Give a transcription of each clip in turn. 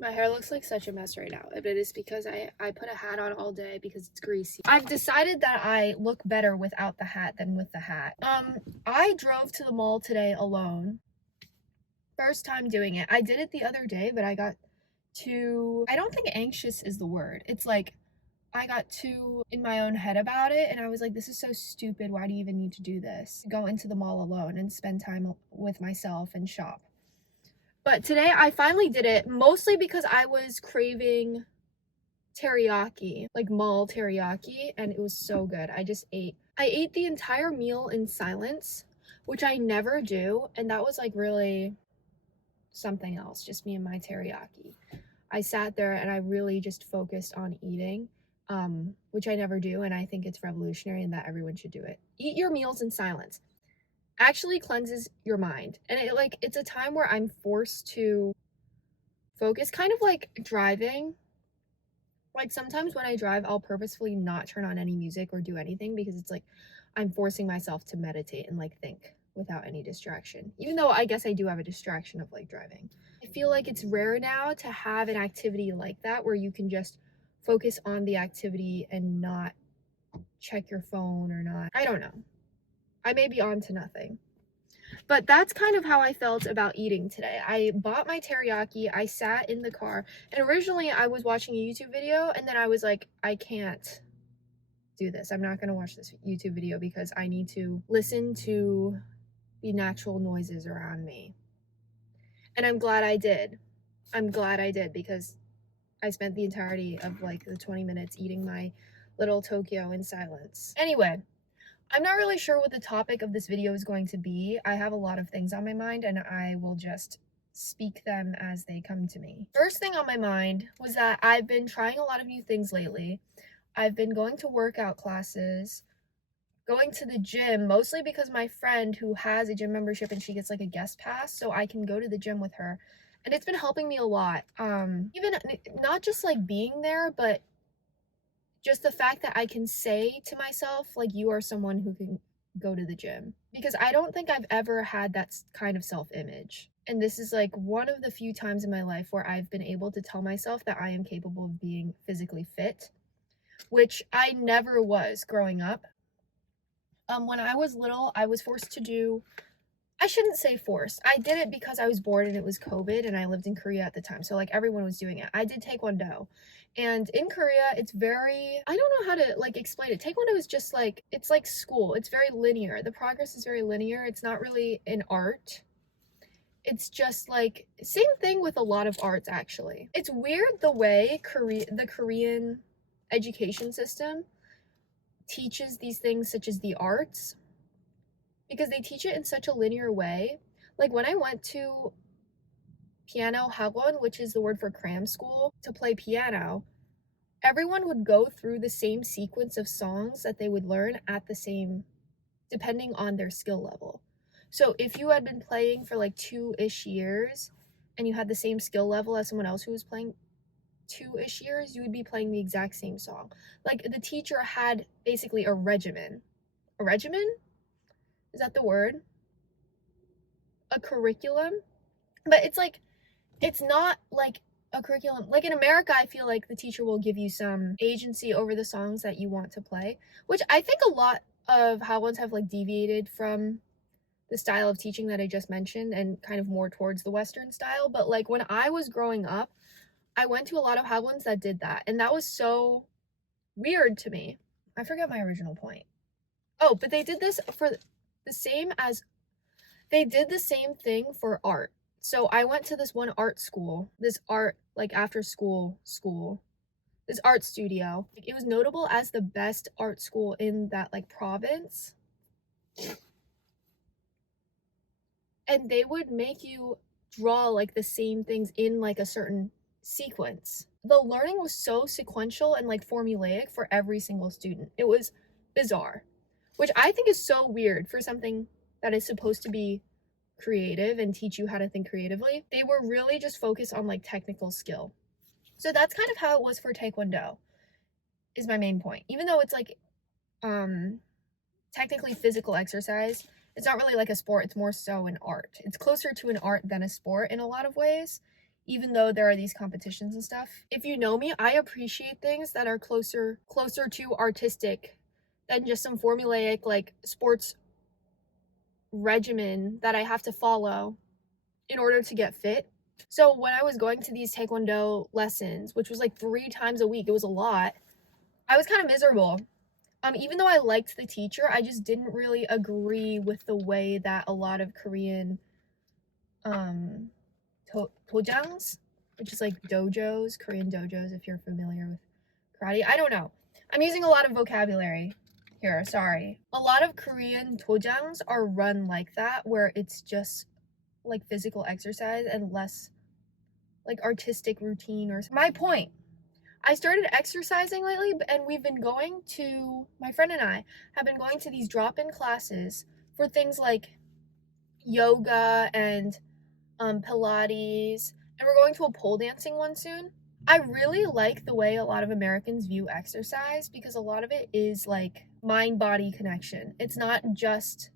My hair looks like such a mess right now, but it is because I put a hat on all day because it's greasy. I've decided that I look better without the hat than with the hat. I drove to the mall today alone. First time doing it. I did it the other day, but I got too, I don't think anxious is the word. It's like I got too in my own head about it, and I was like, this is so stupid. Why do you even need to do this? Go into the mall alone and spend time with myself and shop. But today I finally did it, mostly because I was craving teriyaki, like mall teriyaki, and it was so good. I ate the entire meal in silence, which I never do, and that was like really something else, just me and my teriyaki. I sat there and I really just focused on eating, which I never do, and I think it's revolutionary and that everyone should do it. Eat your meals in silence. Actually cleanses your mind. And it's a time where I'm forced to focus, kind of like driving. Like sometimes when I drive, I'll purposefully not turn on any music or do anything because it's like I'm forcing myself to meditate and like think without any distraction. Even though I guess I do have a distraction of like driving. I feel like it's rare now to have an activity like that where you can just focus on the activity and not check your phone or not. I don't know. I may be on to nothing. But that's kind of how I felt about eating today. I bought my teriyaki, I sat in the car, and originally I was watching a YouTube video, and then I was like, I can't do this. I'm not going to watch this YouTube video because I need to listen to the natural noises around me. And I'm glad I did. I'm glad I did because I spent the entirety of like the 20 minutes eating my little Tokyo in silence. Anyway, I'm not really sure what the topic of this video is going to be. I have a lot of things on my mind and I will just speak them as they come to me. First thing on my mind was that I've been trying a lot of new things lately. I've been going to workout classes, going to the gym, mostly because my friend who has a gym membership and she gets like a guest pass, so I can go to the gym with her. And it's been helping me a lot. Even not just like being there, but just the fact that I can say to myself, like, you are someone who can go to the gym. Because I don't think I've ever had that kind of self-image. And this is like one of the few times in my life where I've been able to tell myself that I am capable of being physically fit, which I never was growing up. When I was little, I was forced to do, I shouldn't say forced. I did it because I was bored and it was COVID and I lived in Korea at the time. So like everyone was doing it. I did Taekwondo. And in Korea, it's very, I don't know how to like explain it. Taekwondo is just like, it's like school. It's very linear. The progress is very linear. It's not really an art. It's just like, same thing with a lot of arts actually. It's weird the way the Korean education system teaches these things such as the arts, because they teach it in such a linear way. Like when I went to piano hagwon, which is the word for cram school, to play piano, everyone would go through the same sequence of songs that they would learn at the same, depending on their skill level. So if you had been playing for like 2-ish years and you had the same skill level as someone else who was playing 2-ish years, you would be playing the exact same song. Like the teacher had basically a regimen. A regimen? Is that the word? A curriculum? But it's like, it's not like a curriculum. Like in America, I feel like the teacher will give you some agency over the songs that you want to play, which I think a lot of Howlands have like deviated from the style of teaching that I just mentioned and kind of more towards the Western style. But like when I was growing up, I went to a lot of Howlands that did that, and that was so weird to me. I forget my original point. Oh, but they did this for the same as, they did the same thing for art. So I went to this one art school, this art, like after school, this art studio. It was notable as the best art school in that like province. And they would make you draw like the same things in like a certain sequence. The learning was so sequential and like formulaic for every single student. It was bizarre, which I think is so weird for something that is supposed to be creative and teach you how to think creatively. They were really just focused on like technical skill. So that's kind of how it was for Taekwondo, is my main point. Even though it's like technically physical exercise, it's not really like a sport, it's more so an art. It's closer to an art than a sport in a lot of ways, even though there are these competitions and stuff. If you know me, I appreciate things that are closer to artistic than just some formulaic like sports regimen that I have to follow in order to get fit. So when I was going to these taekwondo lessons, which was like 3 times a week, it was a lot, I was kind of miserable. Even though I liked the teacher, I just didn't really agree with the way that a lot of Korean dojangs, which is like dojos, Korean dojos, if you're familiar with karate. I don't know. I'm using a lot of vocabulary here, sorry. A lot of Korean dojangs are run like that, where it's just like physical exercise and less like artistic routine or my point. I started exercising lately, and we've been going to, my friend and I have been going to these drop-in classes for things like yoga and Pilates, and we're going to a pole dancing one soon. I really like the way a lot of Americans view exercise because a lot of it is like mind-body connection. It's not just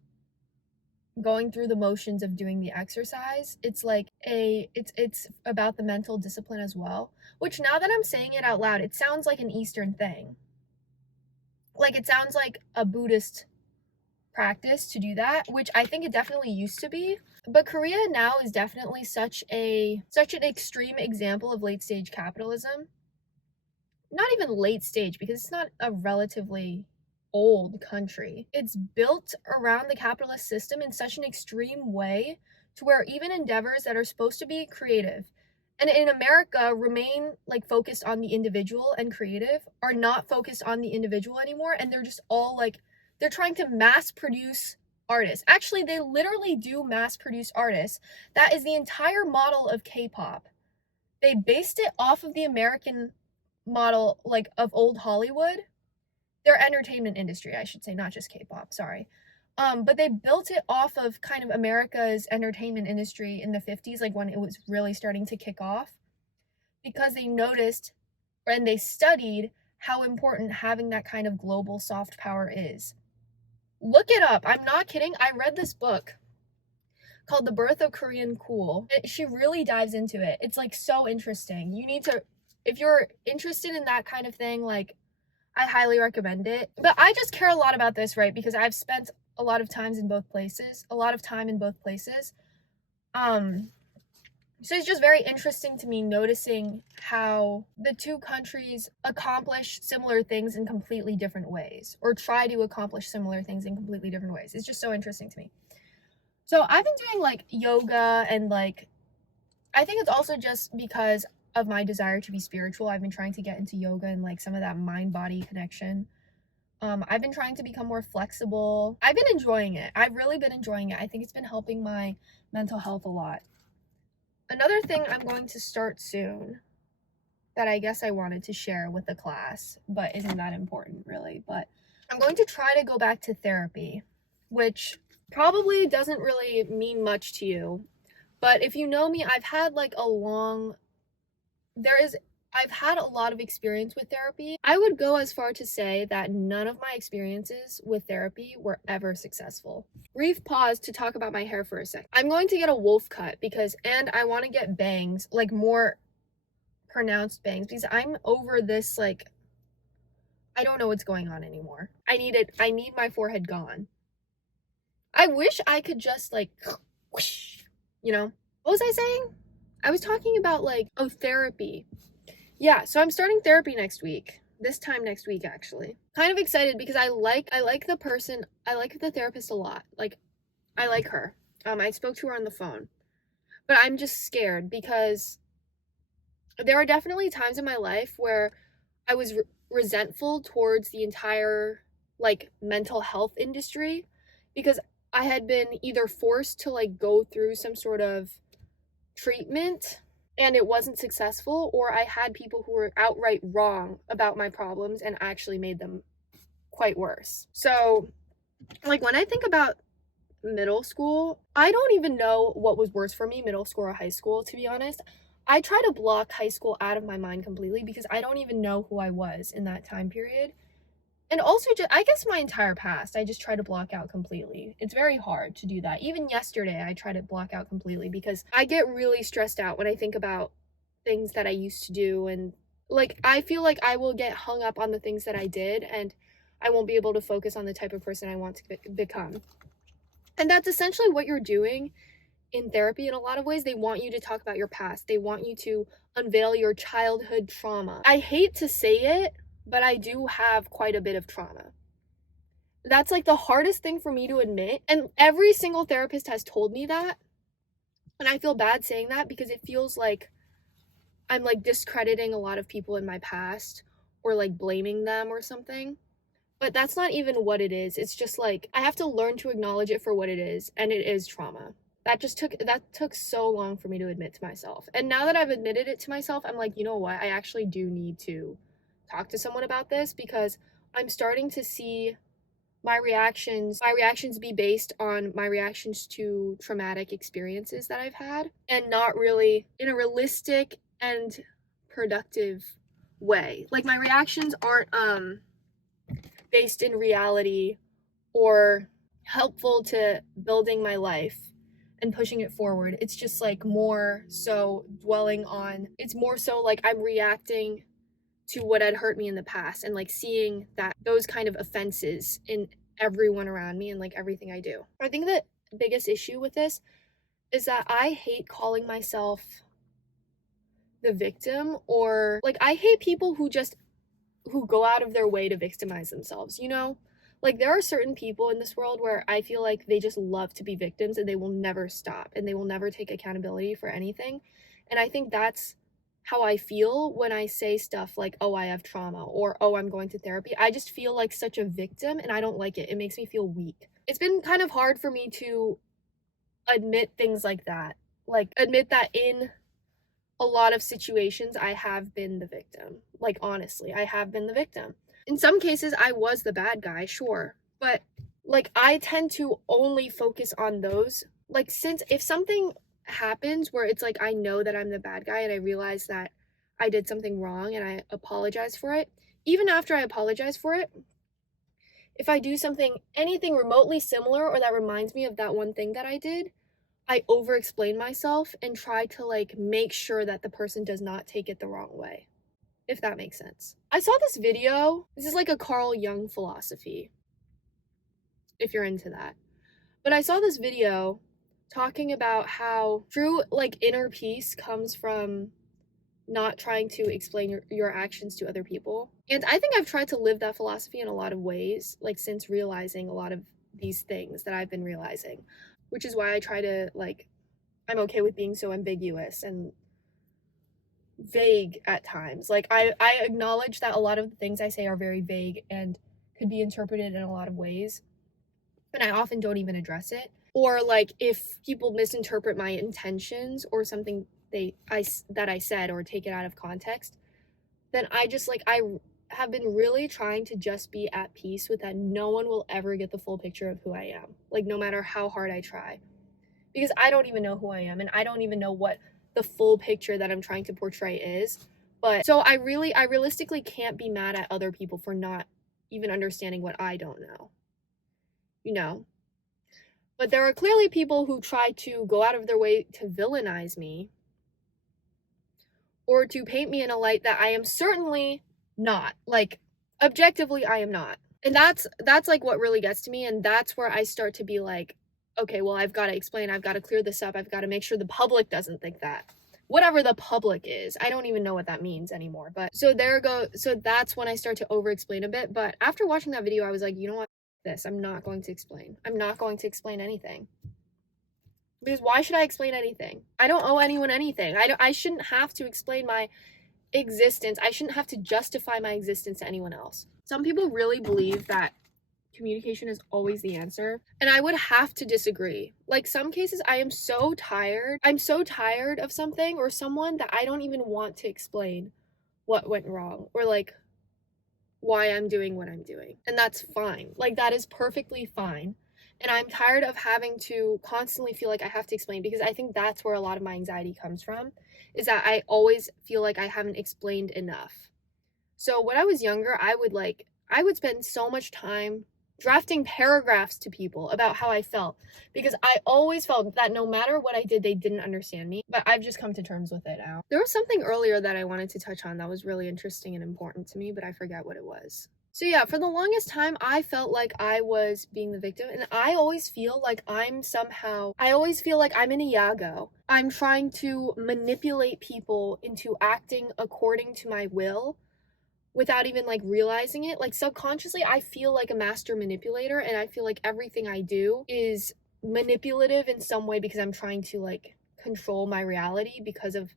going through the motions of doing the exercise. It's like it's about the mental discipline as well, which now that I'm saying it out loud, it sounds like an Eastern thing. Like it sounds like a Buddhist practice to do that, which I think it definitely used to be. But Korea now is definitely such an extreme example of late stage capitalism. Not even late stage, because it's not a relatively old country. It's built around the capitalist system in such an extreme way to where even endeavors that are supposed to be creative and in America remain like focused on the individual and creative are not focused on the individual anymore, and they're just all like they're trying to mass produce artists. Actually, they literally do mass produce artists. That is the entire model of K-pop. They based it off of the American model like of old Hollywood. Their entertainment industry, I should say, not just K-pop, sorry. But they built it off of kind of America's entertainment industry in the 50s, like when it was really starting to kick off, because they noticed and they studied how important having that kind of global soft power is. Look it up. I'm not kidding. I read this book called The Birth of Korean Cool. She really dives into it. It's like so interesting. You need to, if you're interested in that kind of thing, like I highly recommend it. But I just care a lot about this, right? Because I've spent a lot of time in both places. So it's just very interesting to me noticing how the two countries accomplish similar things in completely different ways, or try to accomplish similar things in completely different ways. It's just so interesting to me. So I've been doing like yoga, and like I think it's also just because of my desire to be spiritual. I've been trying to get into yoga and like some of that mind-body connection. I've been trying to become more flexible. I've been enjoying it. I've really been enjoying it. I think it's been helping my mental health a lot. Another thing I'm going to start soon that I guess I wanted to share with the class, but isn't that important really, but I'm going to try to go back to therapy, which probably doesn't really mean much to you. But if you know me, I've had a lot of experience with therapy. I would go as far to say that none of my experiences with therapy were ever successful. Brief pause to talk about my hair for a sec. I'm going to get a wolf cut and I want to get bangs, like more pronounced bangs, because I'm over this, like, I don't know what's going on anymore. I need my forehead gone. I wish I could just like, whoosh, you know? What was I saying? I was talking about like, therapy. Yeah, so I'm starting therapy next week. This time next week, actually. Kind of excited because I like the therapist a lot. Like, I like her. I spoke to her on the phone. But I'm just scared because there are definitely times in my life where I was resentful towards the entire, like, mental health industry because I had been either forced to, like, go through some sort of treatment and it wasn't successful, or I had people who were outright wrong about my problems and actually made them quite worse. So, like, when I think about middle school, I don't even know what was worse for me, middle school or high school, to be honest. I try to block high school out of my mind completely because I don't even know who I was in that time period. And also, I guess my entire past, I just try to block out completely. It's very hard to do that. Even yesterday, I try to block out completely because I get really stressed out when I think about things that I used to do, and like I feel like I will get hung up on the things that I did, and I won't be able to focus on the type of person I want to become. And that's essentially what you're doing in therapy. In a lot of ways, they want you to talk about your past. They want you to unveil your childhood trauma. I hate to say it, but I do have quite a bit of trauma. That's like the hardest thing for me to admit. And every single therapist has told me that. And I feel bad saying that because it feels like I'm like discrediting a lot of people in my past or like blaming them or something. But that's not even what it is. It's just like I have to learn to acknowledge it for what it is, and it is trauma. That took so long for me to admit to myself. And now that I've admitted it to myself, I'm like, you know what? I actually do need to talk to someone about this because I'm starting to see my reactions be based on my reactions to traumatic experiences that I've had, and not really in a realistic and productive way. Like my reactions aren't based in reality or helpful to building my life and pushing it forward. It's just like more so dwelling on, it's more so like I'm reacting to what had hurt me in the past and like seeing that those kind of offenses in everyone around me and like everything I do. I think the biggest issue with this is that I hate calling myself the victim, or like I hate people who go out of their way to victimize themselves, you know? Like there are certain people in this world where I feel like they just love to be victims and they will never stop and they will never take accountability for anything. And I think that's how I feel when I say stuff like, oh, I have trauma, or oh, I'm going to therapy. I just feel like such a victim and I don't like it. It makes me feel weak. It's been kind of hard for me to admit things like that. Like admit that in a lot of situations I have been the victim. Like honestly, I have been the victim. In some cases I was the bad guy, sure, but like I tend to only focus on those. Like since if something happens where it's like I know that I'm the bad guy and I realize that I did something wrong and I apologize for it, even after I apologize for it, if I do something anything remotely similar or that reminds me of that one thing that I did, I over explain myself and try to like make sure that the person does not take it the wrong way, if that makes sense. I saw this video. This is like a Carl Jung philosophy, if you're into that. But I saw this video talking about how true like inner peace comes from not trying to explain your actions to other people. And I think I've tried to live that philosophy in a lot of ways, like since realizing a lot of these things that I've been realizing, which is why I try to like, I'm okay with being so ambiguous and vague at times. Like I acknowledge that a lot of the things I say are very vague and could be interpreted in a lot of ways, and I often don't even address it. Or like if people misinterpret my intentions or something that I said or take it out of context, then I just like I have been really trying to just be at peace with that. No one will ever get the full picture of who I am, like no matter how hard I try, because I don't even know who I am and I don't even know what the full picture that I'm trying to portray is. But so I realistically can't be mad at other people for not even understanding what I don't know, you know? But there are clearly people who try to go out of their way to villainize me or to paint me in a light that I am certainly not. Like objectively I am not. And that's like what really gets to me, and that's where I start to be like, okay, well, I've got to explain, I've got to clear this up, I've got to make sure the public doesn't think that. Whatever the public is, I don't even know what that means anymore. But so that's when I start to over explain a bit. But after watching that video, I was like, you know what, I'm not going to explain. I'm not going to explain anything. Because why should I explain anything? I don't owe anyone anything. I shouldn't have to explain my existence. I shouldn't have to justify my existence to anyone else. Some people really believe that communication is always the answer, and I would have to disagree. Like some cases I'm so tired of something or someone that I don't even want to explain what went wrong or like why I'm doing what I'm doing. And that's fine. Like that is perfectly fine. And I'm tired of having to constantly feel like I have to explain, because I think that's where a lot of my anxiety comes from, is that I always feel like I haven't explained enough. So when I was younger, I would spend so much time drafting paragraphs to people about how I felt, because I always felt that no matter what I did, they didn't understand me. But I've just come to terms with it now. There was something earlier that I wanted to touch on that was really interesting and important to me, but I forget what it was. So yeah, for the longest time, I felt like I was being the victim, and I always feel like I'm in a Iago. I'm trying to manipulate people into acting according to my will without even like realizing it. Like subconsciously, I feel like a master manipulator, and I feel like everything I do is manipulative in some way because I'm trying to like control my reality because of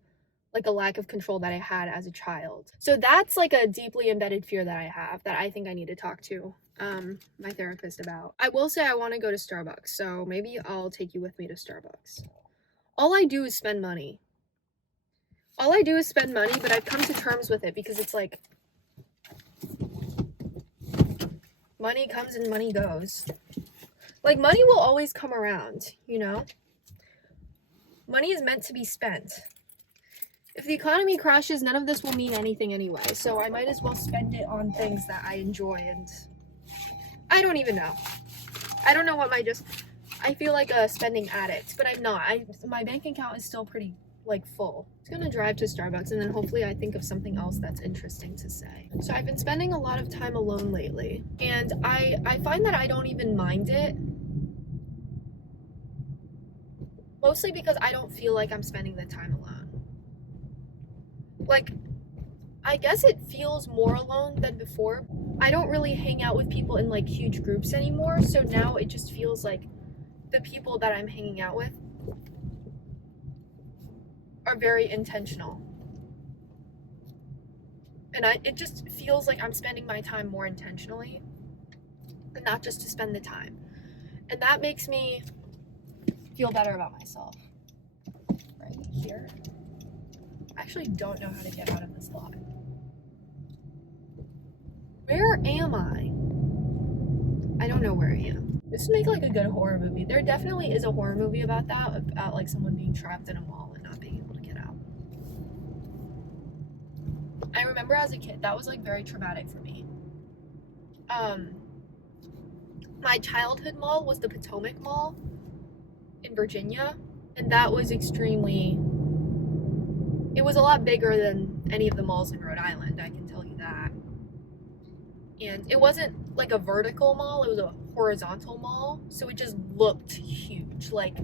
like a lack of control that I had as a child. So that's like a deeply embedded fear that I have that I think I need to talk to my therapist about. I will say I want to go to Starbucks, so maybe I'll take you with me to Starbucks. All I do is spend money. But I've come to terms with it because it's like money comes and money goes. Like money will always come around, you know? Money is meant to be spent. If the economy crashes, none of this will mean anything anyway, so I might as well spend it on things that I enjoy, and I don't even know. I don't know what I feel like a spending addict, but I'm not. My bank account is still pretty, like, full. I'm gonna drive to Starbucks, and then hopefully I think of something else that's interesting to say. So I've been spending a lot of time alone lately, and I find that I don't even mind it. Mostly because I don't feel like I'm spending the time alone. Like, I guess it feels more alone than before. I don't really hang out with people in like huge groups anymore, so now it just feels like the people that I'm hanging out with are very intentional. And it just feels like I'm spending my time more intentionally and not just to spend the time. And that makes me feel better about myself. Right here. I actually don't know how to get out of this lot. Where am I? I don't know where I am. This would make like a good horror movie. There definitely is a horror movie about that, about like someone being trapped in a mall and not being able to get out. I remember as a kid, that was like very traumatic for me. My childhood mall was the Potomac Mall in Virginia, and that was it was a lot bigger than any of the malls in Rhode Island, I can tell you that. And it wasn't like a vertical mall, it was a horizontal mall, so it just looked huge. Like,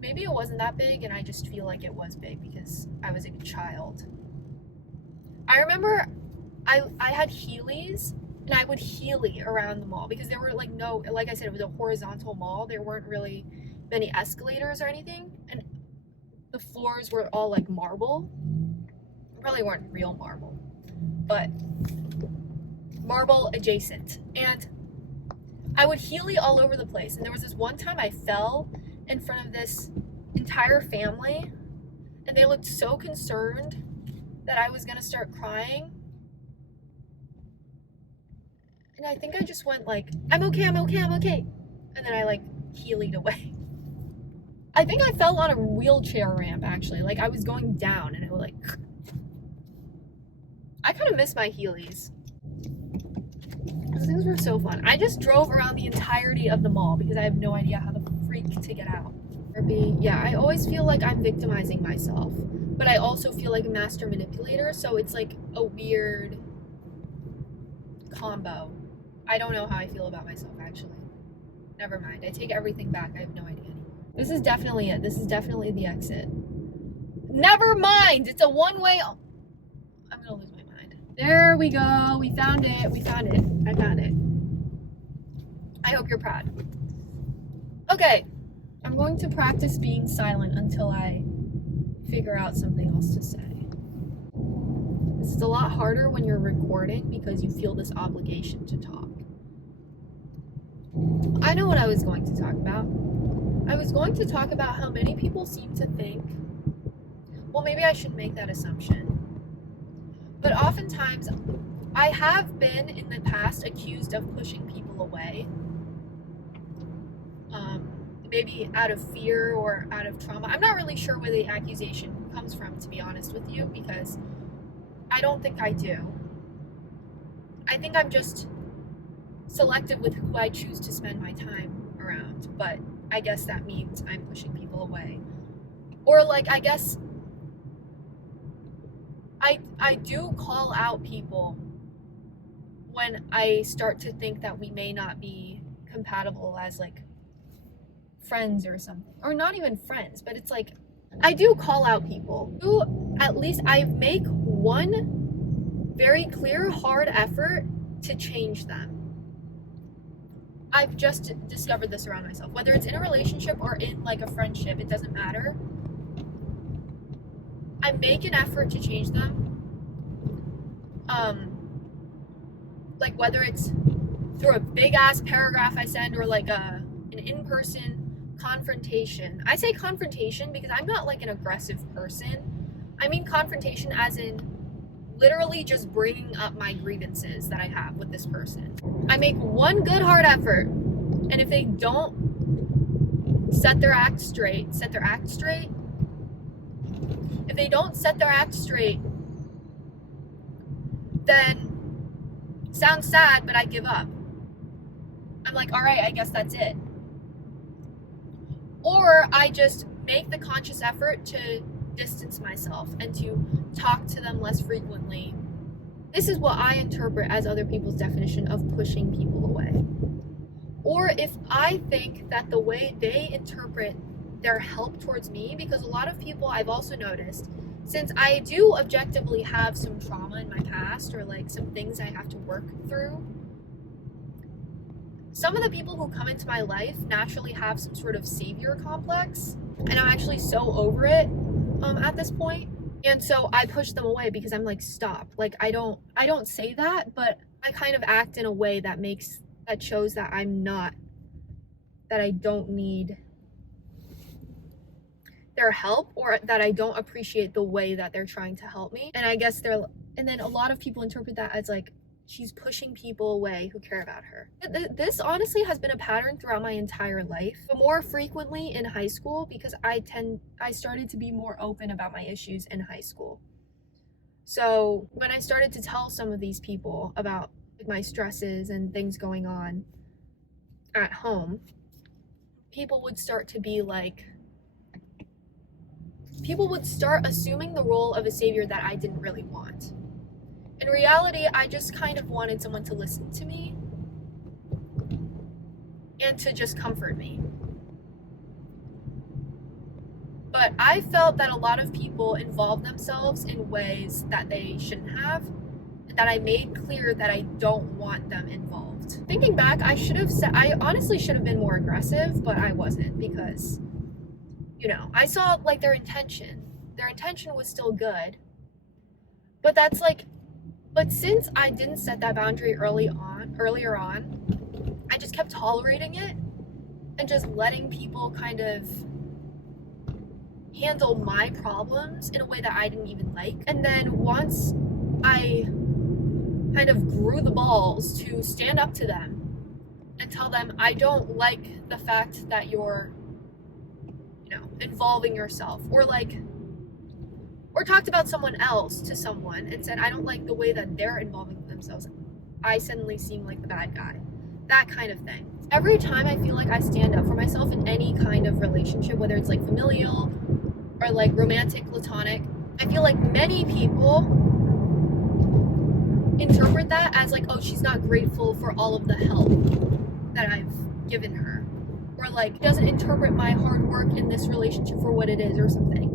maybe it wasn't that big and I just feel like it was big because I was a child. I remember I had Heelys, and I would Heely around the mall because there were like like I said, it was a horizontal mall. There weren't really many escalators or anything, and the floors were all like marble. Probably weren't real marble, but marble adjacent. And I would Heely all over the place. And there was this one time I fell in front of this entire family, and they looked so concerned that I was gonna start crying. And I think I just went like, I'm okay. And then I like Heeled away. I think I fell on a wheelchair ramp actually. Like I was going down and it was like, I kind of miss my Heelys. Those things were so fun. I just drove around the entirety of the mall because I have no idea how the freak to get out. Yeah, I always feel like I'm victimizing myself, but I also feel like a master manipulator, so it's like a weird combo. I don't know how I feel about myself, actually. Never mind. I take everything back. I have no idea anymore. This is definitely it. This is definitely the exit. Never mind! It's a one-way... I'm gonna lose my mind. There we go. We found it. I found it. I hope you're proud. Okay. I'm going to practice being silent until I figure out something else to say. This is a lot harder when you're recording because you feel this obligation to talk. I know what I was going to talk about. I was going to talk about how many people seem to think, well, maybe I should make that assumption. But oftentimes, I have been in the past accused of pushing people away. Maybe out of fear or out of trauma. I'm not really sure where the accusation comes from, to be honest with you, because I don't think I do. I think I'm just selective with who I choose to spend my time around, but I guess that means I'm pushing people away. Or like, I guess I do call out people when I start to think that we may not be compatible as like friends or something, or not even friends, but it's like I do call out people who, at least I make one very clear, hard effort to change them. I've just discovered this around myself, whether it's in a relationship or in like a friendship, it doesn't matter. I make an effort to change them. Like whether it's through a big ass paragraph I send or like an in-person confrontation. I say confrontation because I'm not like an aggressive person. I mean confrontation as in literally just bringing up my grievances that I have with this person. I make one good hard effort, and if they don't set their act straight, if they don't set their act straight, then sounds sad, but I give up. I'm like, all right, I guess that's it. Or I just make the conscious effort to distance myself and to talk to them less frequently. This is what I interpret as other people's definition of pushing people away. Or if I think that the way they interpret their help towards me, because a lot of people I've also noticed, since I do objectively have some trauma in my past or like some things I have to work through, some of the people who come into my life naturally have some sort of savior complex, and I'm actually so over it at this point. And so I push them away because I'm like, stop. Like I don't say that, but I kind of act in a way that shows that that I don't need their help, or that I don't appreciate the way that they're trying to help me. And I guess and then a lot of people interpret that as like, she's pushing people away who care about her. This honestly has been a pattern throughout my entire life, but more frequently in high school, because I started to be more open about my issues in high school. So when I started to tell some of these people about my stresses and things going on at home, people would start assuming the role of a savior that I didn't really want. In reality, I just kind of wanted someone to listen to me and to just comfort me. But I felt that a lot of people involved themselves in ways that they shouldn't have, and that I made clear that I don't want them involved. Thinking back, I honestly should have been more aggressive, but I wasn't, because, I saw like their intention. Their intention was still good. But since I didn't set that boundary earlier on, I just kept tolerating it and just letting people kind of handle my problems in a way that I didn't even like. And then once I kind of grew the balls to stand up to them and tell them, I don't like the fact that you're, involving yourself, or talked about someone else to someone and said, I don't like the way that they're involving themselves, I suddenly seem like the bad guy. That kind of thing. Every time I feel like I stand up for myself in any kind of relationship, whether it's like familial or like romantic, platonic, I feel like many people interpret that as like, oh, she's not grateful for all of the help that I've given her, or like doesn't interpret my hard work in this relationship for what it is or something.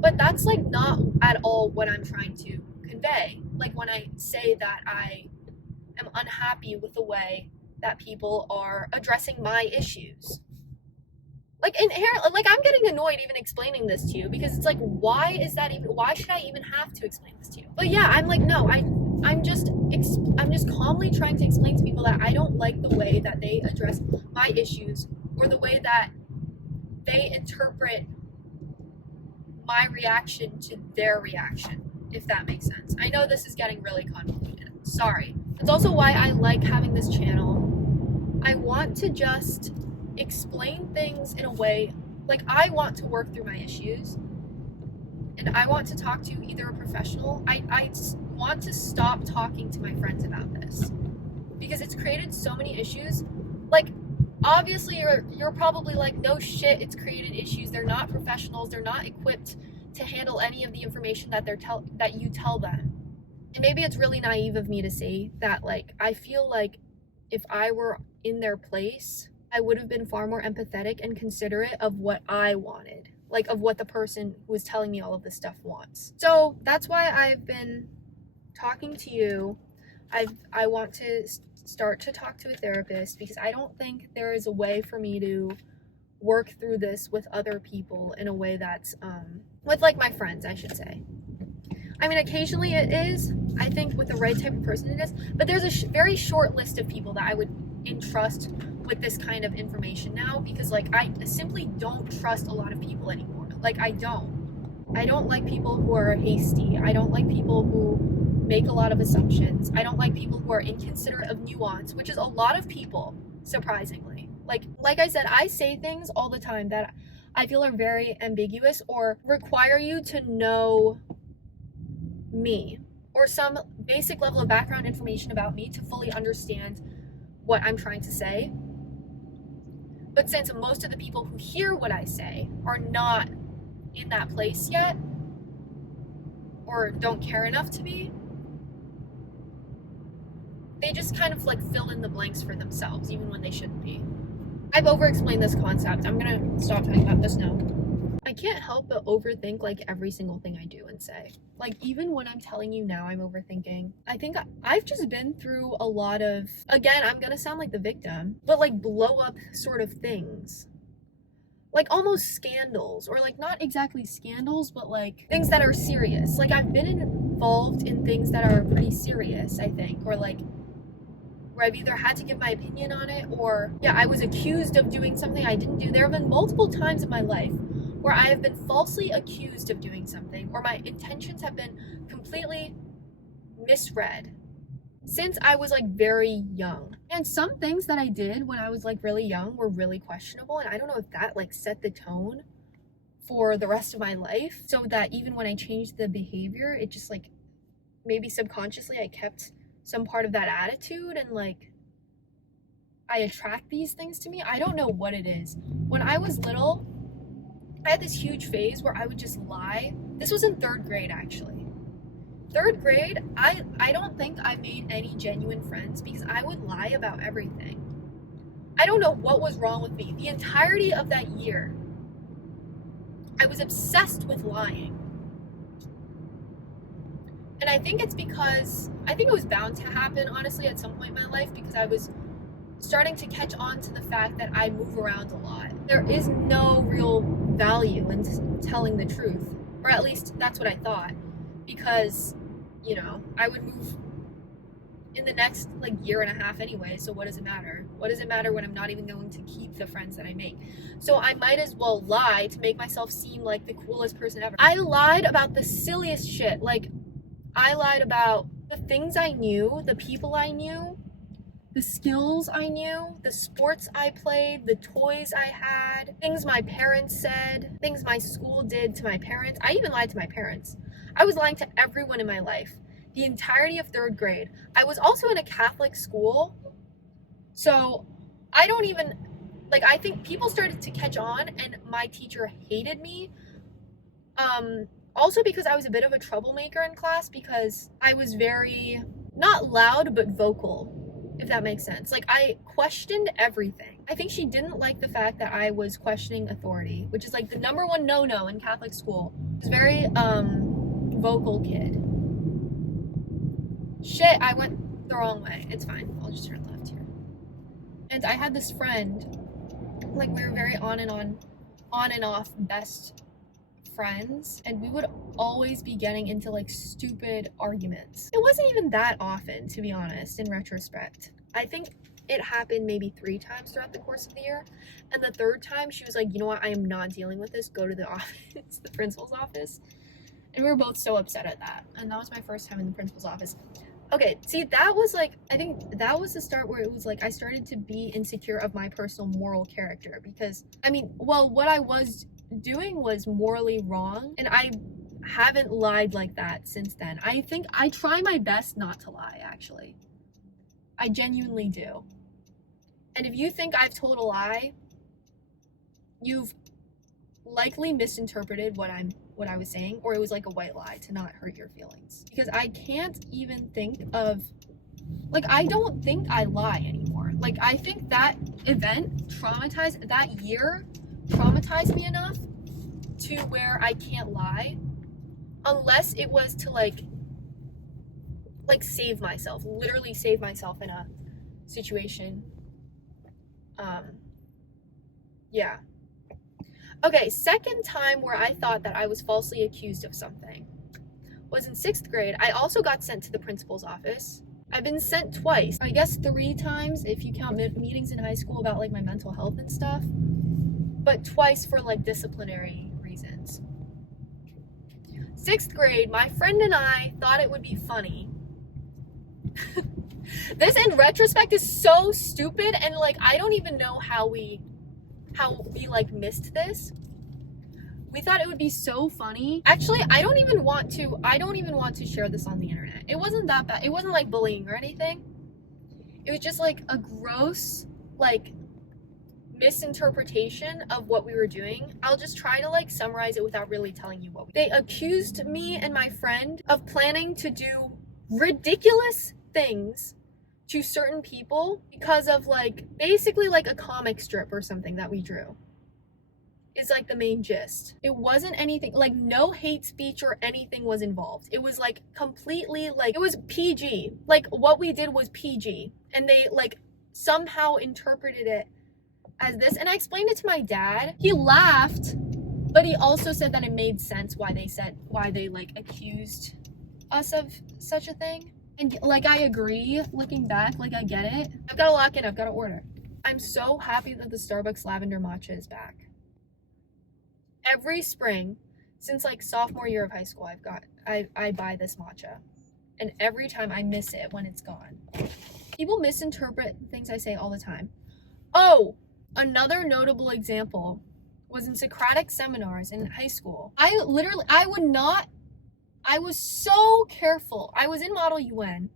But that's like not at all what I'm trying to convey. Like when I say that I am unhappy with the way that people are addressing my issues. Like inherently, like I'm getting annoyed even explaining this to you, because it's like, why should I even have to explain this to you? But yeah, I'm like, no, I'm just calmly trying to explain to people that I don't like the way that they address my issues, or the way that they interpret my reaction to their reaction, if that makes sense. I know this is getting really convoluted. Sorry. It's also why I like having this channel. I want to just explain things in a way, like I want to work through my issues, and I want to talk to either a professional. I want to stop talking to my friends about this. because it's created so many issues. Like, obviously you're probably like, no shit, it's created issues. They're not professionals. They're not equipped to handle any of the information that that you tell them. And maybe it's really naive of me to say that. Like, I feel like if I were in their place, I would have been far more empathetic and considerate of what I wanted, like of what the person who was telling me all of this stuff wants. So that's why I've been talking to you. I want to start to talk to a therapist, because I don't think there is a way for me to work through this with other people in a way that's with like my friends, I should say. I mean, occasionally it is, I think, with the right type of person it is, but there's a very short list of people that I would entrust with this kind of information now, because like I simply don't trust a lot of people anymore. Like, I don't like people who are hasty. I don't like people who make a lot of assumptions. I don't like people who are inconsiderate of nuance, which is a lot of people, surprisingly. Like I said, I say things all the time that I feel are very ambiguous or require you to know me or some basic level of background information about me to fully understand what I'm trying to say. But since most of the people who hear what I say are not in that place yet, or don't care enough to be, they just kind of like fill in the blanks for themselves, even when they shouldn't be. I've over-explained this concept. I'm gonna stop talking about this now. I can't help but overthink like every single thing I do and say. Like, even when I'm telling you now I'm overthinking, I think I've just been through a lot of, again, I'm gonna sound like the victim, but like blow up sort of things. Like almost scandals, or like not exactly scandals, but like things that are serious. Like, I've been involved in things that are pretty serious, I think, or like where I've either had to give my opinion on it, or yeah, I was accused of doing something I didn't do. There have been multiple times in my life where I have been falsely accused of doing something, or my intentions have been completely misread since I was like very young. And some things that I did when I was like really young were really questionable, and I don't know if that like set the tone for the rest of my life, so that even when I changed the behavior, it just like maybe subconsciously I kept some part of that attitude, and like I attract these things to me. I don't know what it is. When I was little, I had this huge phase where I would just lie. This was in 3rd grade, actually. 3rd grade, I don't think I made any genuine friends because I would lie about everything. I don't know what was wrong with me. The entirety of that year, I was obsessed with lying. And I think it's because, I think it was bound to happen, honestly, at some point in my life, because I was starting to catch on to the fact that I move around a lot. There is no real value in telling the truth, or at least that's what I thought, because, you know, I would move in the next like year and a half anyway, so what does it matter? What does it matter when I'm not even going to keep the friends that I make? So I might as well lie to make myself seem like the coolest person ever. I lied about the silliest shit. Like, I lied about the things I knew, the people I knew, the skills I knew, the sports I played, the toys I had, things my parents said, things my school did to my parents. I even lied to my parents. I was lying to everyone in my life the entirety of 3rd grade. I was also in a Catholic school, so I don't even, like, I think people started to catch on, and my teacher hated me. Also because I was a bit of a troublemaker in class, because I was very, not loud, but vocal, if that makes sense. Like, I questioned everything. I think she didn't like the fact that I was questioning authority, which is like the #1 no-no in Catholic school. I was very, vocal kid. Shit, I went the wrong way. It's fine. I'll just turn left here. And I had this friend, like, we were very on and off best friends, and we would always be getting into like stupid arguments. It wasn't even that often, to be honest, in retrospect. I think it happened maybe 3 times throughout the course of the year, and the 3rd time she was like, you know what, I am not dealing with this, go to the office, the principal's office. And we were both so upset at that, and that was my first time in the principal's office. Okay, see, that was like, I think that was the start where it was like I started to be insecure of my personal moral character, because I mean, well, what I was doing was morally wrong, and I haven't lied like that since then. I think I try my best not to lie, actually. I genuinely do. And if you think I've told a lie, you've likely misinterpreted what I was saying, or it was like a white lie to not hurt your feelings. Because I can't even think of, like, I don't think I lie anymore. Like, I think that year traumatized me enough to where I can't lie, unless it was to like save myself, literally save myself in a situation. Yeah. Okay, second time where I thought that I was falsely accused of something was in 6th grade. I also got sent to the principal's office. I've been sent twice. I guess 3 times if you count meetings in high school about like my mental health and stuff, but twice for like disciplinary reasons. 6th grade, my friend and I thought it would be funny. This in retrospect is so stupid, and like I don't even know how we like missed this. We thought it would be so funny. Actually, I don't even want to share this on the internet. It wasn't that bad. It wasn't like bullying or anything. It was just like a gross like misinterpretation of what we were doing. I'll just try to like summarize it without really telling you what they accused me and my friend of planning to do ridiculous things to certain people because of like basically like a comic strip or something that we drew. Is like the main gist. It wasn't anything like no hate speech or anything was involved. It was like completely like it was PG. Like what we did was PG, and they like somehow interpreted it as this. And I explained it to my dad. He laughed, but he also said that it made sense why they like accused us of such a thing. And like I agree, looking back, like I get it. I've got to lock in, I've got to order. I'm so happy that the Starbucks lavender matcha is back. Every spring since like sophomore year of high school, I buy this matcha, and every time I miss it when it's gone. People misinterpret things I say all the time. Oh, another notable example was in Socratic seminars in high school. I was so careful. I was in Model UN,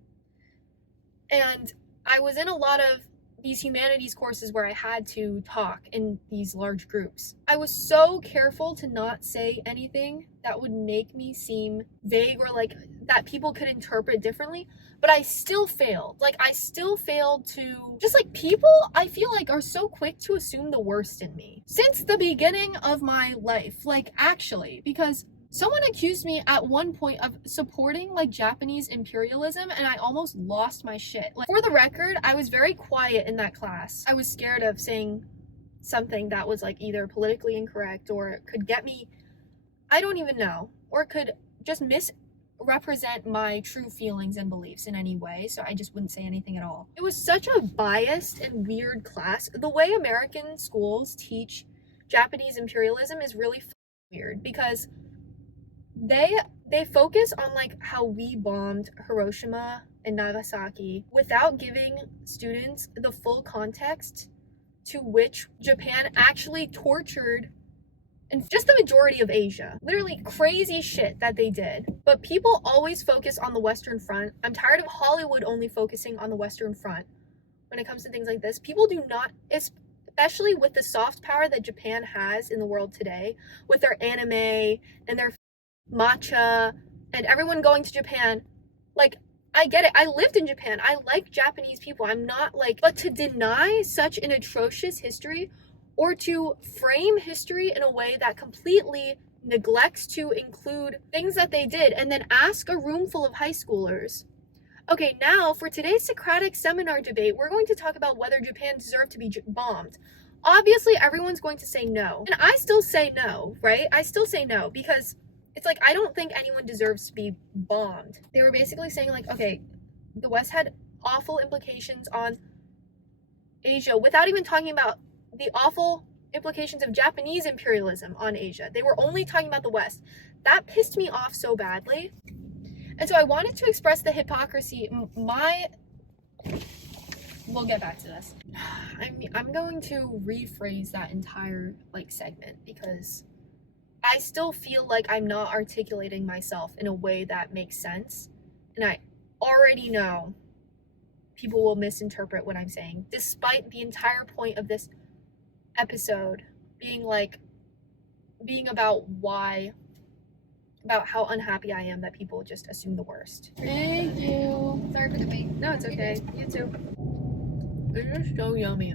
and I was in a lot of these humanities courses where I had to talk in these large groups. I was so careful to not say anything that would make me seem vague or like that people could interpret differently, but I still failed. Like I still failed to just like people I feel like are so quick to assume the worst in me since the beginning of my life. Like actually, because someone accused me at one point of supporting like Japanese imperialism, and I almost lost my shit. Like, for the record, I was very quiet in that class. I was scared of saying something that was like either politically incorrect or could get me, I don't even know, or could just misrepresent my true feelings and beliefs in any way, so I just wouldn't say anything at all. It was such a biased and weird class. The way American schools teach Japanese imperialism is really weird because they focus on like how we bombed Hiroshima and Nagasaki without giving students the full context to which Japan actually tortured and just the majority of Asia. Literally crazy shit that they did. But people always focus on the Western Front. I'm tired of Hollywood only focusing on the Western Front when it comes to things like this. People do not, especially with the soft power that Japan has in the world today, with their anime and their matcha and everyone going to Japan. Like, I get it. I lived in Japan. I like Japanese people. I'm not like, but to deny such an atrocious history or to frame history in a way that completely neglects to include things that they did and then ask a room full of high schoolers, okay, now for today's Socratic seminar debate, we're going to talk about whether Japan deserved to be bombed. Obviously, everyone's going to say no. And I still say no, right? I still say no because it's like, I don't think anyone deserves to be bombed. They were basically saying like, okay, the West had awful implications on Asia without even talking about the awful implications of Japanese imperialism on Asia. They were only talking about the West. That pissed me off so badly. And so I wanted to express the hypocrisy. We'll get back to this. I'm going to rephrase that entire like segment because I still feel like I'm not articulating myself in a way that makes sense. And I already know people will misinterpret what I'm saying, despite the entire point of this episode being about how unhappy I am that people just assume the worst. Thank you. Sorry for the wait. No, it's okay. You too. It's just so yummy.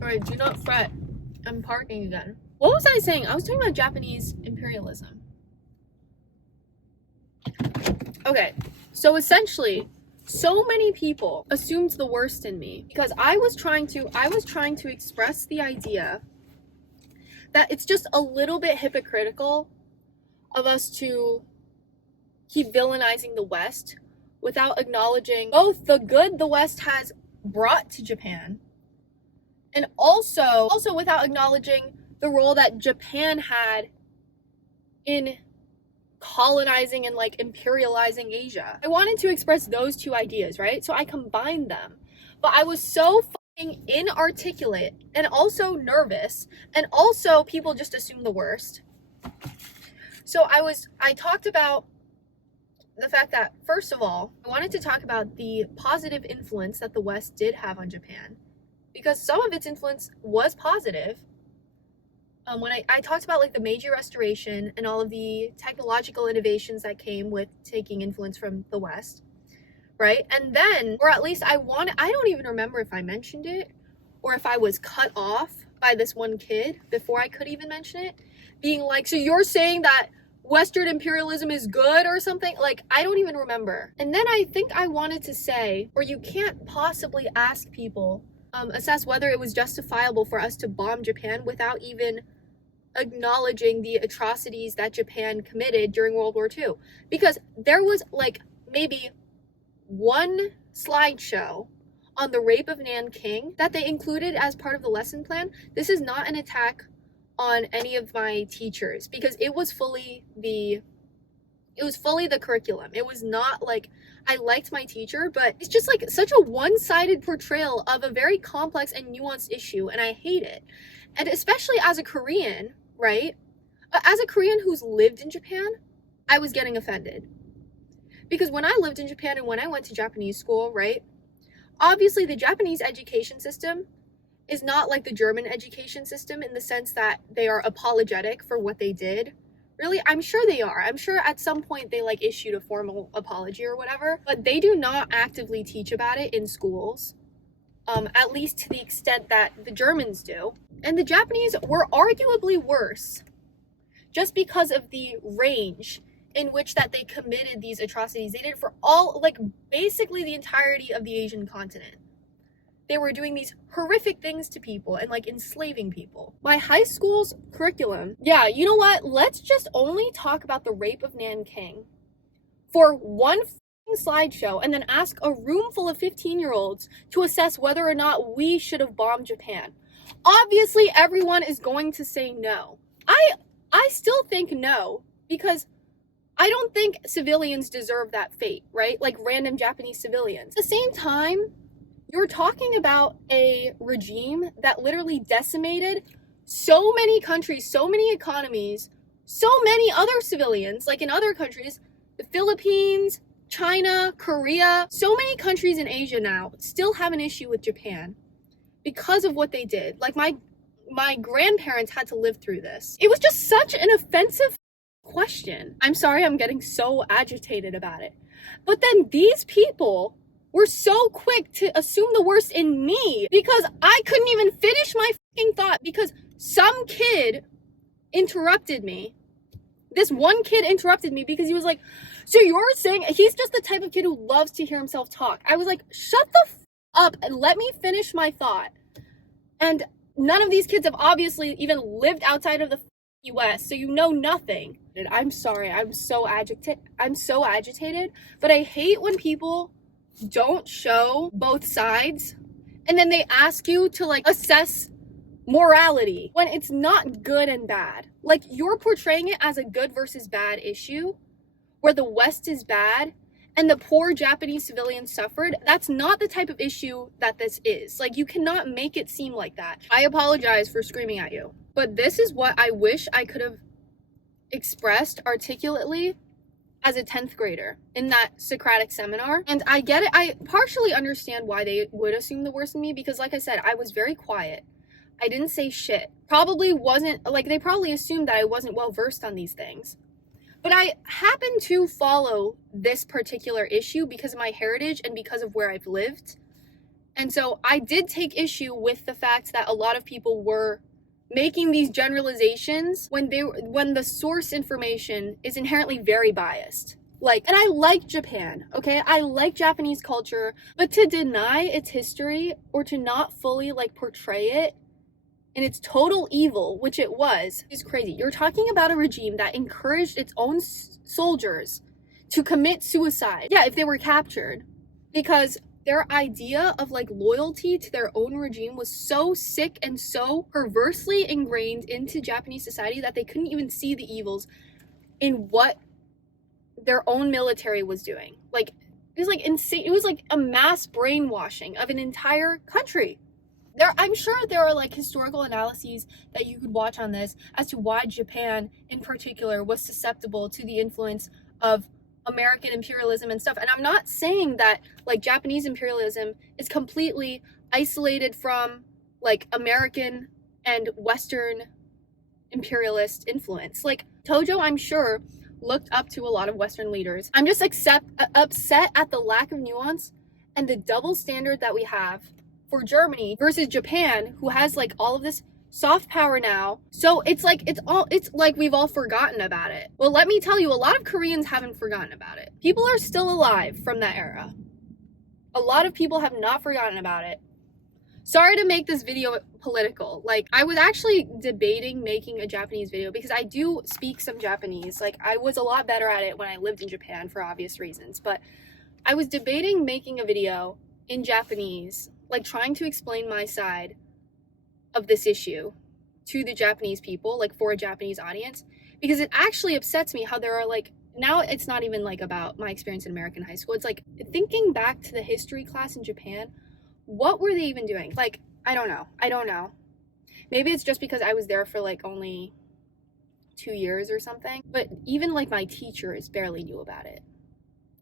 Alright, do not fret. I'm parking again. What was I saying? I was talking about Japanese imperialism. Okay, so essentially, so many people assumed the worst in me because I was trying to express the idea that it's just a little bit hypocritical of us to keep villainizing the West without acknowledging both the good the West has brought to Japan and also without acknowledging the role that Japan had in colonizing and imperializing Asia. I wanted to express those two ideas, right? So I combined them. But I was so fucking inarticulate and also nervous, and also people just assume the worst. So I talked about the fact that, first of all, I wanted to talk about the positive influence that the West did have on Japan, because some of its influence was positive. When I talked about the Meiji Restoration and all of the technological innovations that came with taking influence from the West, right? And then, or at least I don't even remember if I mentioned it or if I was cut off by this one kid before I could even mention it, being like, so you're saying that Western imperialism is good or something? I don't even remember. And then I think I wanted to say, or you can't possibly ask people, assess whether it was justifiable for us to bomb Japan without even acknowledging the atrocities that Japan committed during World War II. Because there was maybe one slideshow on the rape of Nanking that they included as part of the lesson plan. This is not an attack on any of my teachers, because it was fully the curriculum. It was not I liked my teacher, but it's just such a one-sided portrayal of a very complex and nuanced issue, and I hate it. And especially as a Korean, right? As a Korean who's lived in Japan, I was getting offended. Because when I lived in Japan and when I went to Japanese school, right? Obviously the Japanese education system is not like the German education system in the sense that they are apologetic for what they did. Really, I'm sure they are. I'm sure at some point they issued a formal apology or whatever, but they do not actively teach about it in schools. At least to the extent that the Germans do. And the Japanese were arguably worse just because of the range in which that they committed these atrocities. They did it for all, basically the entirety of the Asian continent. They were doing these horrific things to people and enslaving people. My high school's curriculum, yeah, you know what? Let's just only talk about the rape of Nanking for one slideshow and then ask a room full of 15-year-olds to assess whether or not we should have bombed Japan. Obviously, everyone is going to say no. I still think no, because I don't think civilians deserve that fate, right? Random Japanese civilians. At the same time, you're talking about a regime that literally decimated so many countries, so many economies, so many other civilians, in other countries, the Philippines, China, Korea, so many countries in Asia now still have an issue with Japan because of what they did. My grandparents had to live through this. It was just such an offensive question. I'm sorry I'm getting so agitated about it. But then these people were so quick to assume the worst in me because I couldn't even finish my fucking thought because some kid interrupted me. This one kid interrupted me because he was like, so you're saying, he's just the type of kid who loves to hear himself talk. I was like, shut the up and let me finish my thought. And none of these kids have obviously even lived outside of the US, so you know nothing. I'm sorry, I'm so agitated, but I hate when people don't show both sides and then they ask you to assess morality when it's not good and bad. You're portraying it as a good versus bad issue where the West is bad and the poor Japanese civilians suffered. That's not the type of issue that this is. You cannot make it seem like that. I apologize for screaming at you, but this is what I wish I could have expressed articulately as a 10th grader in that Socratic seminar. And I get it. I partially understand why they would assume the worst in me because, like I said, I was very quiet. I didn't say shit. Probably wasn't, like, they probably assumed that I wasn't well versed on these things. But I happen to follow this particular issue because of my heritage and because of where I've lived. And so I did take issue with the fact that a lot of people were making these generalizations when the source information is inherently very biased. Like, and I like Japan, okay? I like Japanese culture, but to deny its history or to not fully like portray it in its total evil, which it was, is crazy. You're talking about a regime that encouraged its own soldiers to commit suicide. Yeah, if they were captured, because their idea of like loyalty to their own regime was so sick and so perversely ingrained into Japanese society that they couldn't even see the evils in what their own military was doing. Like, it was like insane. It was like a mass brainwashing of an entire country. I'm sure there are like historical analyses that you could watch on this as to why Japan in particular was susceptible to the influence of American imperialism and stuff. And I'm not saying that like Japanese imperialism is completely isolated from like American and Western imperialist influence. Like Tojo, I'm sure, looked up to a lot of Western leaders. I'm just upset at the lack of nuance and the double standard that we have for Germany versus Japan, who has like all of this soft power now. So it's like we've all forgotten about it. Well, let me tell you, a lot of Koreans haven't forgotten about it. People are still alive from that era. A lot of people have not forgotten about it. Sorry to make this video political. Like, I was actually debating making a Japanese video because I do speak some Japanese. Like, I was a lot better at it when I lived in Japan for obvious reasons. But I was debating making a video in Japanese, like trying to explain my side of this issue to the Japanese people, like for a Japanese audience, because it actually upsets me how there are like, now it's not even like about my experience in American high school. It's like thinking back to the history class in Japan, what were they even doing? Like, I don't know. Maybe it's just because I was there for like only 2 years or something, but even like my teachers barely knew about it.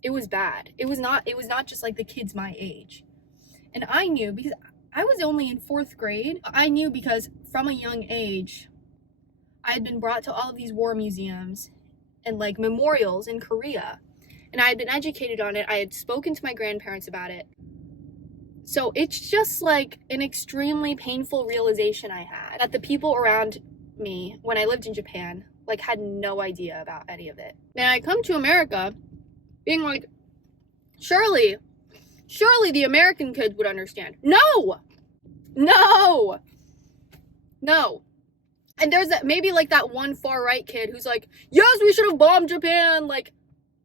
It was bad. It was not just like the kids my age. And I knew because I was only in 4th grade. I knew because from a young age, I had been brought to all of these war museums and like memorials in Korea. And I had been educated on it. I had spoken to my grandparents about it. So it's just like an extremely painful realization I had that the people around me when I lived in Japan like had no idea about any of it. And I come to America being like, surely the American kids would understand. No. And there's maybe like that one far right kid who's like, yes, we should have bombed Japan. Like,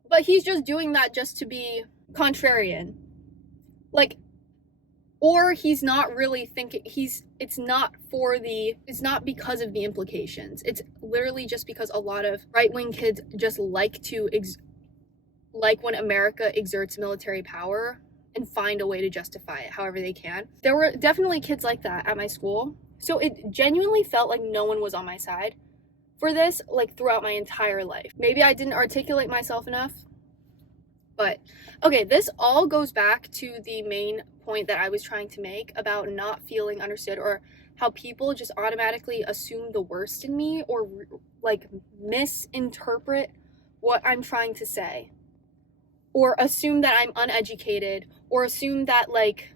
but he's just doing that just to be contrarian. Like, or he's not really thinking, it's not because of the implications. It's literally just because a lot of right-wing kids just like when America exerts military power and find a way to justify it however they can. There were definitely kids like that at my school. So it genuinely felt like no one was on my side for this, like throughout my entire life. Maybe I didn't articulate myself enough, but okay, this all goes back to the main point that I was trying to make about not feeling understood, or how people just automatically assume the worst in me or like misinterpret what I'm trying to say, or assume that I'm uneducated, or assume that like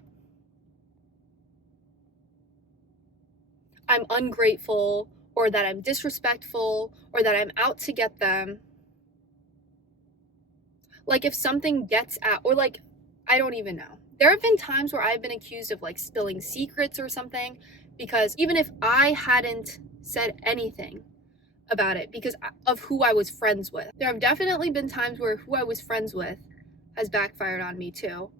I'm ungrateful, or that I'm disrespectful, or that I'm out to get them. Like if something gets out, or like, I don't even know. There have been times where I've been accused of like spilling secrets or something, because even if I hadn't said anything about it because of who I was friends with, there have definitely been times where who I was friends with has backfired on me too.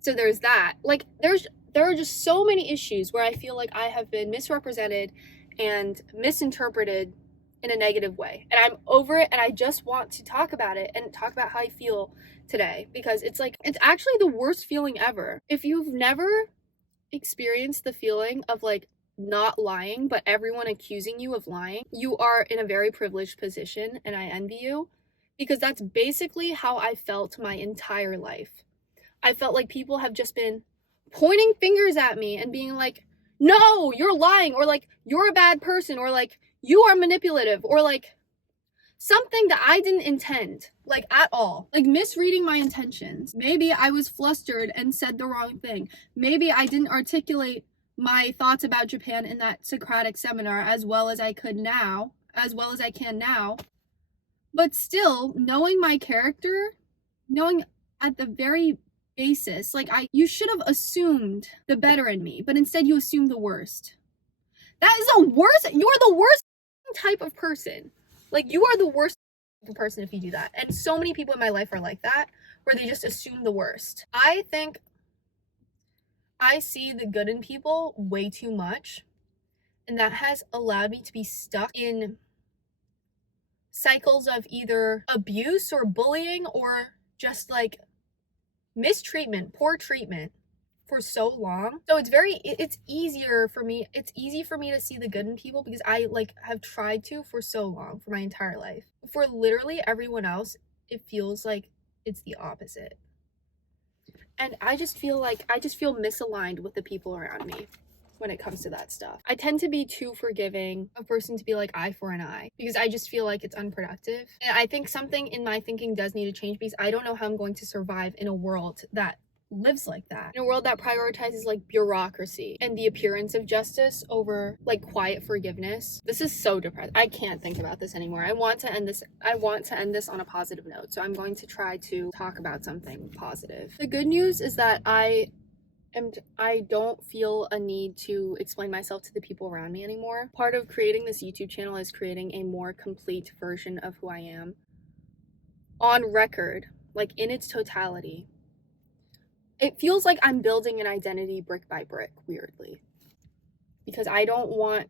So there's that. Like there are just so many issues where I feel like I have been misrepresented and misinterpreted in a negative way. And I'm over it, and I just want to talk about it and talk about how I feel today, because it's like, it's actually the worst feeling ever. If you've never experienced the feeling of like not lying, but everyone accusing you of lying, you are in a very privileged position, and I envy you, because that's basically how I felt my entire life. I felt like people have just been pointing fingers at me and being like, no, you're lying, or like, you're a bad person, or like, you are manipulative, or like, something that I didn't intend, like, at all. Like, misreading my intentions. Maybe I was flustered and said the wrong thing. Maybe I didn't articulate my thoughts about Japan in that Socratic seminar as well as I can now. But still, knowing my character, knowing at the very basis, like, you should have assumed the better in me, but instead you assumed the worst. That is the worst. You're the worst type of person. Like, you are the worst person if you do that. And so many people in my life are like that, where they just assume the worst. I think I see the good in people way too much, and that has allowed me to be stuck in cycles of either abuse or bullying or just like mistreatment, poor treatment for so long. So it's easy for me to see the good in people because I like have tried to for so long, for my entire life. For literally everyone else, it feels like it's the opposite. And I just feel misaligned with the people around me when it comes to that stuff. I tend to be too forgiving a person to be like eye for an eye because I just feel like it's unproductive. And I think something in my thinking does need to change because I don't know how I'm going to survive in a world that lives like that, in a world that prioritizes like bureaucracy and the appearance of justice over like quiet forgiveness. This is so depressing. I can't think about this anymore. I want to end this on a positive note, so I'm going to try to talk about something positive. The good news is that I don't feel a need to explain myself to the people around me anymore. Part of creating this YouTube channel is creating a more complete version of who I am on record, like in its totality. It feels like I'm building an identity brick by brick, weirdly, because I don't want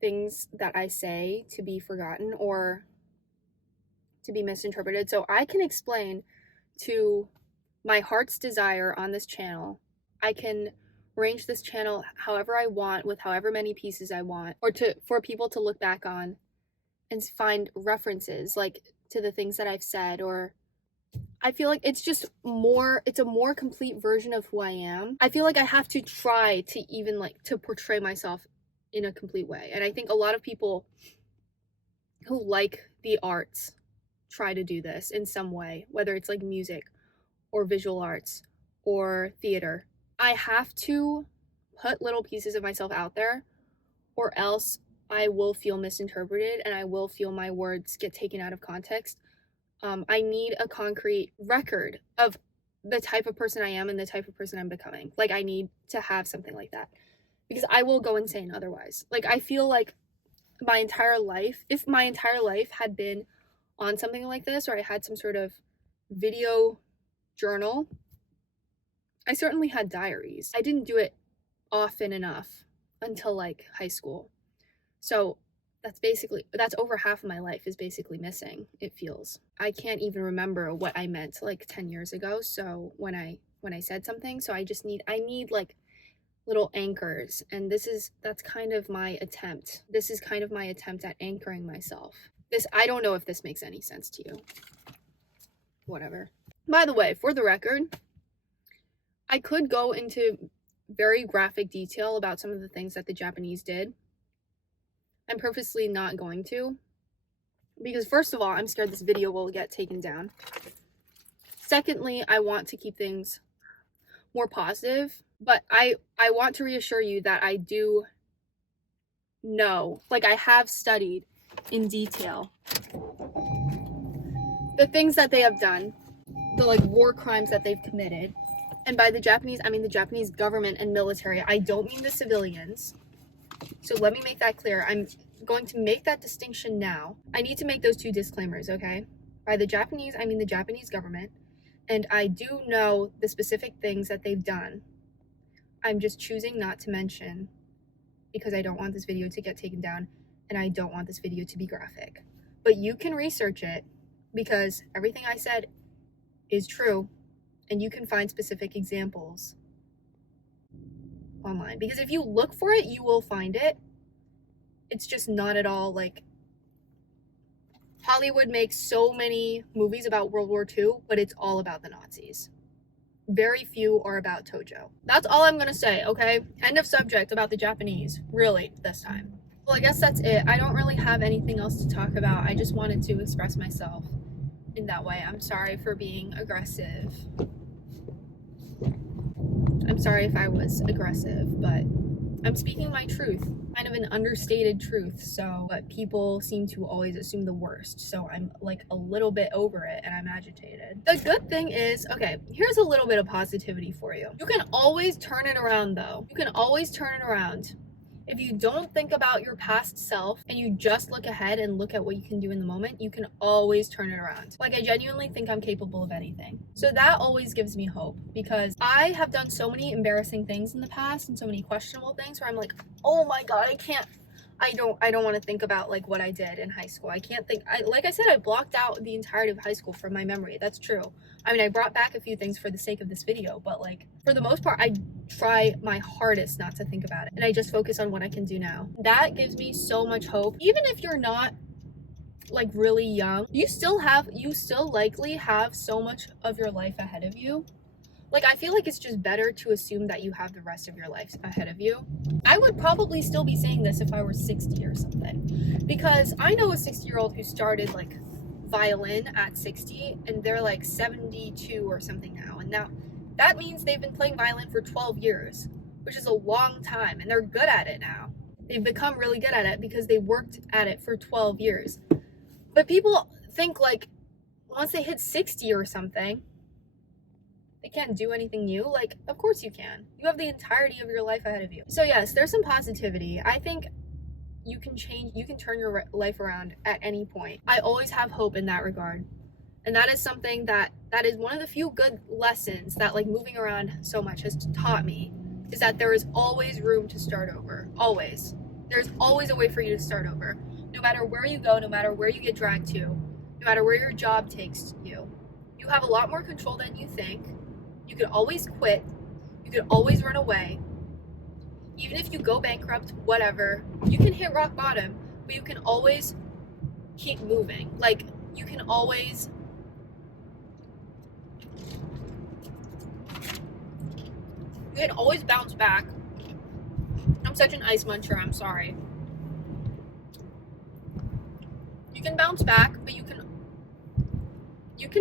things that I say to be forgotten or to be misinterpreted. So I can explain to my heart's desire on this channel. I can arrange this channel however I want, with however many pieces I want, or for people to look back on and find references like to the things that I've said, or I feel like it's a more complete version of who I am. I feel like I have to try to even like to portray myself in a complete way. And I think a lot of people who like the arts try to do this in some way, whether it's like music or visual arts or theater. I have to put little pieces of myself out there, or else I will feel misinterpreted and I will feel my words get taken out of context. I need a concrete record of the type of person I am and the type of person I'm becoming. Like, I need to have something like that because I will go insane otherwise. Like, I feel like if my entire life had been on something like this, or I had some sort of video journal. I certainly had diaries. I didn't do it often enough until like high school. So that's over half of my life is basically missing, it feels. I can't even remember what I meant like 10 years ago. So when I said something, so I need like little anchors, and that's kind of my attempt. This is kind of my attempt at anchoring myself. I don't know if this makes any sense to you. Whatever. By the way, for the record, I could go into very graphic detail about some of the things that the Japanese did. I'm purposely not going to, because first of all, I'm scared this video will get taken down. Secondly, I want to keep things more positive, but I want to reassure you that I do know, like I have studied in detail the things that they have done, the like war crimes that they've committed. And by the Japanese, I mean the Japanese government and military. I don't mean the civilians. So let me make that clear. I'm going to make that distinction now. I need to make those two disclaimers, okay? By the Japanese, I mean the Japanese government. And I do know the specific things that they've done. I'm just choosing not to mention because I don't want this video to get taken down and I don't want this video to be graphic. But you can research it because everything I said is true and you can find specific examples online, because if you look for it, you will find it. It's just not at all like Hollywood makes so many movies about World War II, but it's all about the Nazis. Very few are about Tojo. That's all I'm gonna say, okay? End of subject about the Japanese, really, this time. Well, I guess that's it. I don't really have anything else to talk about. I just wanted to express myself in that way. I'm sorry for being aggressive. I'm sorry if I was aggressive, but I'm speaking my truth, kind of an understated truth, but people seem to always assume the worst, so I'm like a little bit over it and I'm agitated. The good thing is, okay, here's a little bit of positivity for you. You can always turn it around though. You can always turn it around. If you don't think about your past self and you just look ahead and look at what you can do in the moment, you can always turn it around. Like, I genuinely think I'm capable of anything. So that always gives me hope, because I have done so many embarrassing things in the past and so many questionable things where I'm like, oh my God, I don't want to think about like what I did in high school. I can't think. Like I said, I blocked out the entirety of high school from my memory. That's true. I mean, I brought back a few things for the sake of this video, but like for the most part, I try my hardest not to think about it, and I just focus on what I can do now. That gives me so much hope. Even if you're not like really young, you still likely have so much of your life ahead of you. Like, I feel like it's just better to assume that you have the rest of your life ahead of you. I would probably still be saying this if I were 60 or something, because I know a 60-year-old who started like violin at 60 and they're like 72 or something now. And now that means they've been playing violin for 12 years, which is a long time, and they're good at it now. They've become really good at it because they worked at it for 12 years. But people think like once they hit 60 or something, they can't do anything new. Like, of course you can. You have the entirety of your life ahead of you. So yes, there's some positivity. I think you can turn your life around at any point. I always have hope in that regard. And that is something that is one of the few good lessons that like moving around so much has taught me, is that there is always room to start over. Always. There's always a way for you to start over. No matter where you go, no matter where you get dragged to, no matter where your job takes you, you have a lot more control than you think. You can always quit. You can always run away. Even if you go bankrupt, whatever, you can hit rock bottom, but you can always keep moving. Like, you can always bounce back. I'm such an ice muncher, I'm sorry. You can bounce back, but you can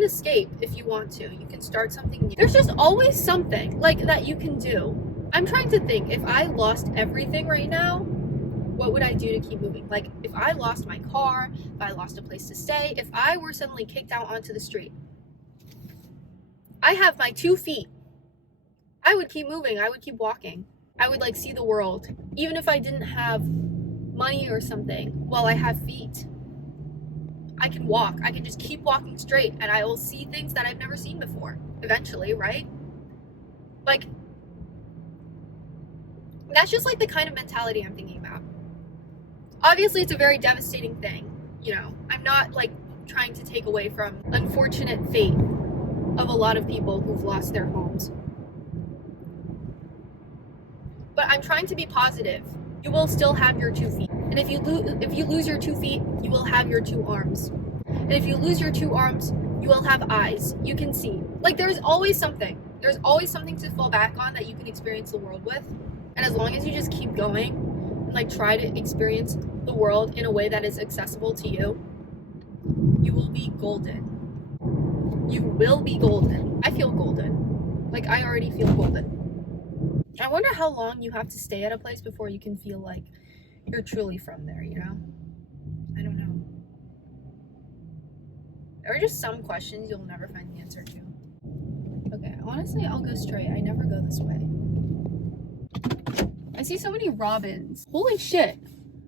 escape if you want to. You can start something new. There's just always something like that you can do. I'm trying to think, if I lost everything right now, what would I do to keep moving? Like, if I lost my car, if I lost a place to stay, if I were suddenly kicked out onto the street, I have my 2 feet. I would keep moving. I would keep walking. I would like see the world. Even if I didn't have money or something, while I have feet, I can walk. I can just keep walking straight and I will see things that I've never seen before eventually, right? Like, that's just like the kind of mentality I'm thinking about. Obviously, it's a very devastating thing. You know, I'm not like trying to take away from unfortunate fate of a lot of people who've lost their homes. But I'm trying to be positive. You will still have your 2 feet. And if you lose your 2 feet, you will have your 2 arms. And if you lose your 2 arms, you will have eyes. You can see. Like, there's always something. There's always something to fall back on that you can experience the world with. And as long as you just keep going and like try to experience the world in a way that is accessible to you, you will be golden. You will be golden. I feel golden. Like, I already feel golden. I wonder how long you have to stay at a place before you can feel like you're truly from there, you know? I don't know. There are just some questions you'll never find the answer to. Okay, honestly, I'll go straight. I never go this way. I see so many robins. Holy shit.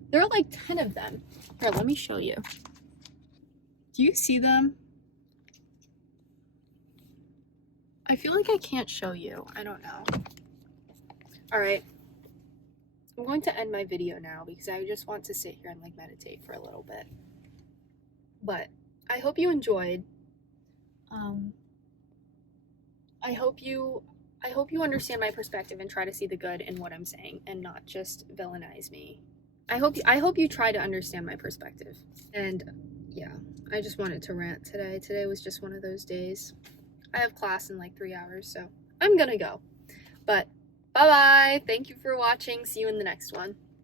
There are like 10 of them. Here, let me show you. Do you see them? I feel like I can't show you. I don't know. Alright. I'm going to end my video now because I just want to sit here and like meditate for a little bit. But I hope you enjoyed. I I hope you understand my perspective and try to see the good in what I'm saying and not just villainize me. I hope you try to understand my perspective. And yeah, I just wanted to rant today. Today was just one of those days. I have class in like 3 hours, so I'm gonna go. But bye-bye. Thank you for watching. See you in the next one.